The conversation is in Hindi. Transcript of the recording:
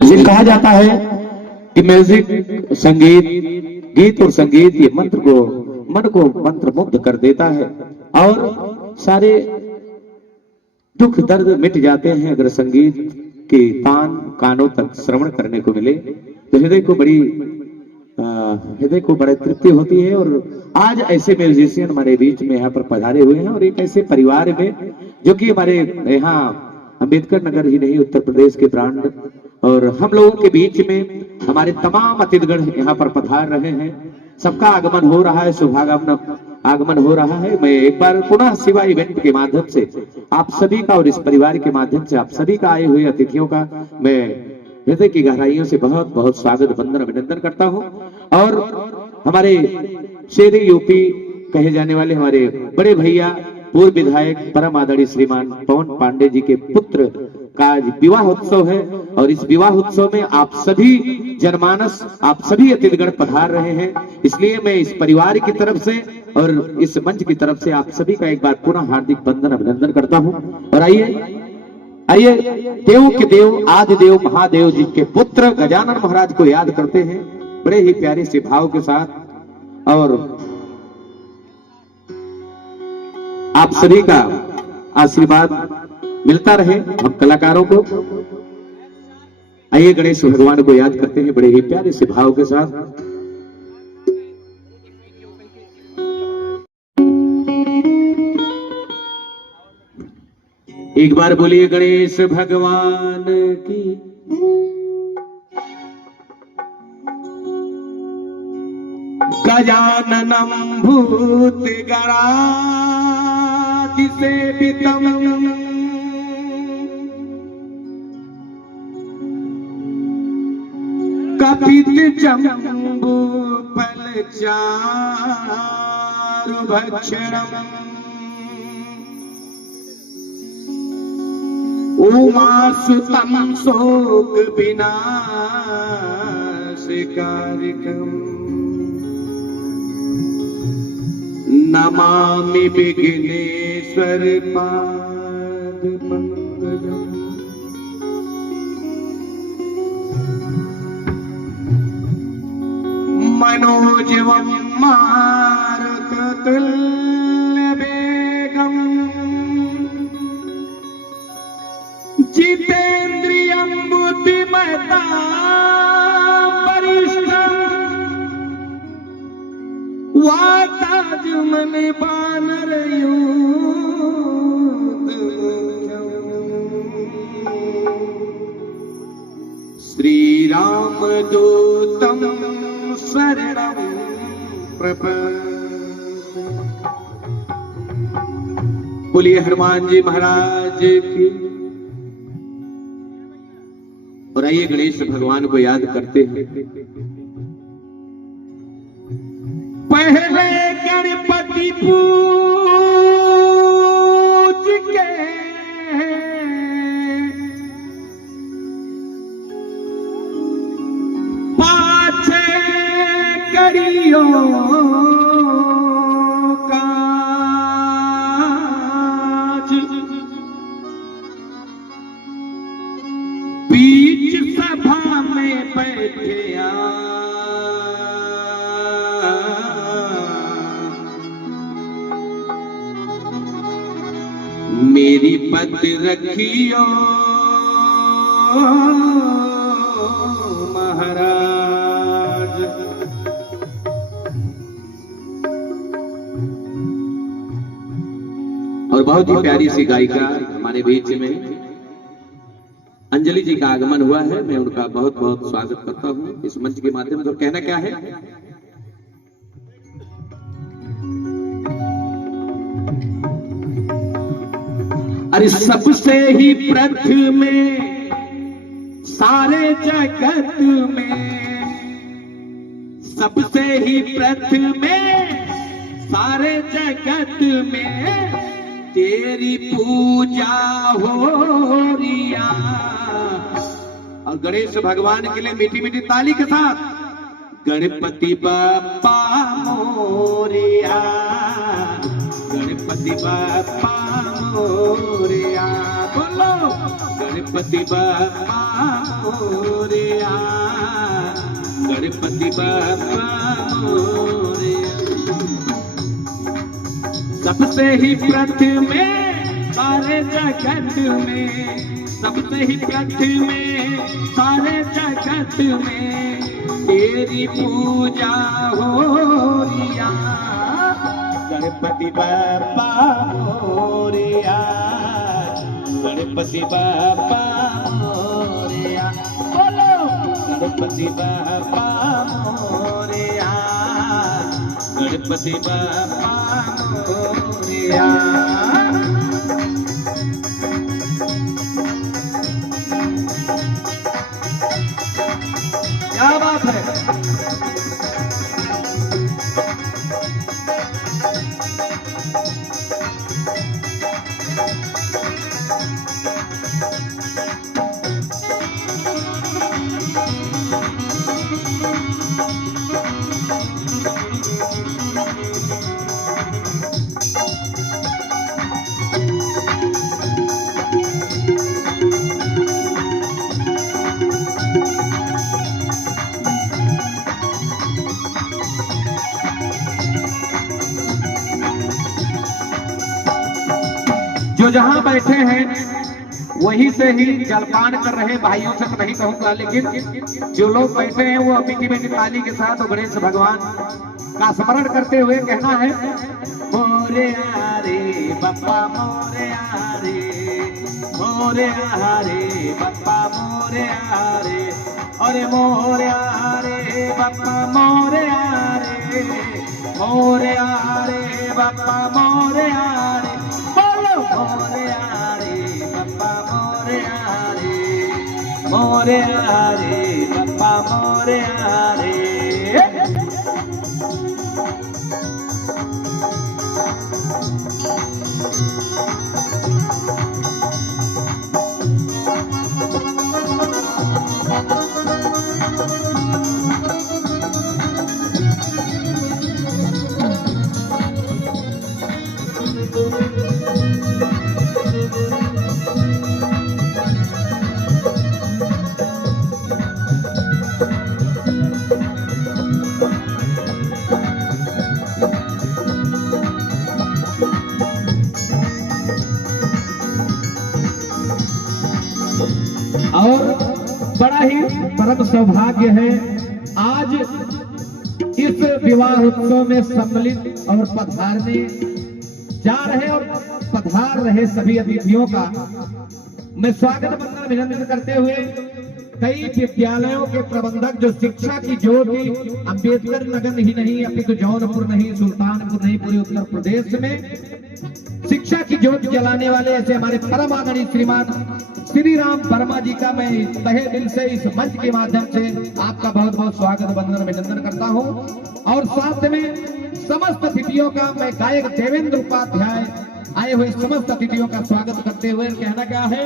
ये कहा जाता है कि म्यूजिक, संगीत, गीत और संगीत ये मन को मंत्र मुग्ध कर देता है और सारे दुख दर्द मिट जाते हैं अगर संगीत के तान कानों तक श्रवण करने को मिले तो हृदय को बड़ी तृप्ति होती है। और आज ऐसे म्यूजिशियन हमारे बीच में यहाँ पर पधारे हुए हैं और एक ऐसे परिवार में जो कि हमारे यहाँ अंबेडकर नगर ही नहीं उत्तर प्रदेश के ब्रांड और हम लोगों के बीच में हमारे तमाम अतिथिगण यहाँ पर पधार रहे हैं। सबका आगमन हो रहा है, शुभागमन आगमन हो रहा है। मैं एक बार पुनः शिवा इवेंट के माध्यम से आप सभी का और इस परिवार के माध्यम से आप सभी का आए हुए अतिथियों का मैं हृदय की गहराइयों से बहुत बहुत स्वागत वंदन अभिनंदन करता हूं। और हमारे शेरी यूपी कहे जाने वाले हमारे बड़े भैया पूर्व विधायक परम आदरणीय श्रीमान पवन पांडे जी के पुत्र का आज विवाह उत्सव है और इस विवाह उत्सव में आप सभी जनमानस, आप सभी अतिथिगण पधार रहे हैं। इसलिए मैं इस परिवार की तरफ से और इस मंच की तरफ से आप सभी का एक बार पुनः हार्दिक वंदन अभिनंदन करता हूं। और आइए देव के देव आदि देव महादेव जी के पुत्र गजानन महाराज को याद करते हैं बड़े ही प्यारे से भाव के साथ। और आप सभी का आशीर्वाद मिलता रहे हम कलाकारों को। आइए गणेश भगवान को याद करते हैं बड़े ही प्यारे से भाव के साथ। एक बार बोलिए गणेश भगवान की। गजाननम भूत गणाधिसेवितम कपित जम्बू फलचारु भक्षणम उमासुतम शोक विनाशकारिकम नमामि विघ्नेश्वर पाद पंकजम। मनोजवम मारुततुल्य वेगम जितेन्द्रियं बुद्धिमतां वरिष्ठं वातात्मन वानरयूथमुख्यम् श्रीरामदूतं शरणं प्रपद्ये। बोलिए हनुमान जी महाराज की। और आइए गणेश भगवान को याद करते हैं। पहले गणपति पूज के पाछे करियो काज बीच सभा में बैठे मेरी पद रखियो महाराज। और बहुत ही प्यारी सी गायिका हमारे बीच में अंजलि जी का आगमन हुआ है। मैं उनका बहुत बहुत स्वागत करता हूं इस मंच के माध्यम से। कहना क्या है, अरे सबसे ही प्रथम सारे जगत में, सबसे ही प्रथम सारे जगत में तेरी पूजा हो रिया। और गणेश भगवान के लिए मीठी मीठी ताली के साथ गणपति बप्पा मोरिया, गणपति गणपति बाप्पा मोरया, बोलो गणपति बाप्पा मोरया, गणपति बाप्पा मोरया। सबसे ही प्रथम सारे जगत में, सबसे ही प्रथम सारे जगत में तेरी पूजा हो रिया, गणपति बाप्पा मोरया, गणपति बाप्पा मोरया, बोलो गणपति बाप्पा मोरया, गणपति बाप्पा मोरया। क्या बात है। जो जहां बैठे हैं वहीं से ही जलपान कर रहे भाइयों से तो नहीं कहूंगा, लेकिन जो लोग बैठे हैं वो अभी की ताली के साथ गणेश भगवान का स्मरण करते हुए कहना है, मोरे आरे बप्पा मोरे आरे, मोरे आरे बप्पा मोरे आरे, अरे मोरे आरे बप्पा मोरे आरे, मोरे आरे बप्पा मोरे आरे, मोरे आरे बप्पा मोरे आरे, मोरे आरे बप्पा मोरे आरे। और बड़ा ही परम सौभाग्य है आज इस विवाह उत्सव में सम्मिलित और पधारने जा रहे और पधार रहे सभी अतिथियों का मैं स्वागत वंदन अभिनंदन करते हुए कई विद्यालयों के प्रबंधक जो शिक्षा की ज्योति अंबेडकर नगर ही नहीं अपितु जौनपुर नहीं, सुल्तानपुर नहीं, पूरे उत्तर प्रदेश में शिक्षा की ज्योति जलाने वाले ऐसे हमारे परम आदरणीय श्रीमान श्री राम वर्मा जी का मैं तहे दिल से इस मंच के माध्यम से आपका बहुत बहुत स्वागत वंदन अभिनंदन करता हूं। और साथ में समस्त अतिथियों का मैं गायक देवेंद्र उपाध्याय आए हुए समस्त अतिथियों का स्वागत करते हुए कहना क्या है।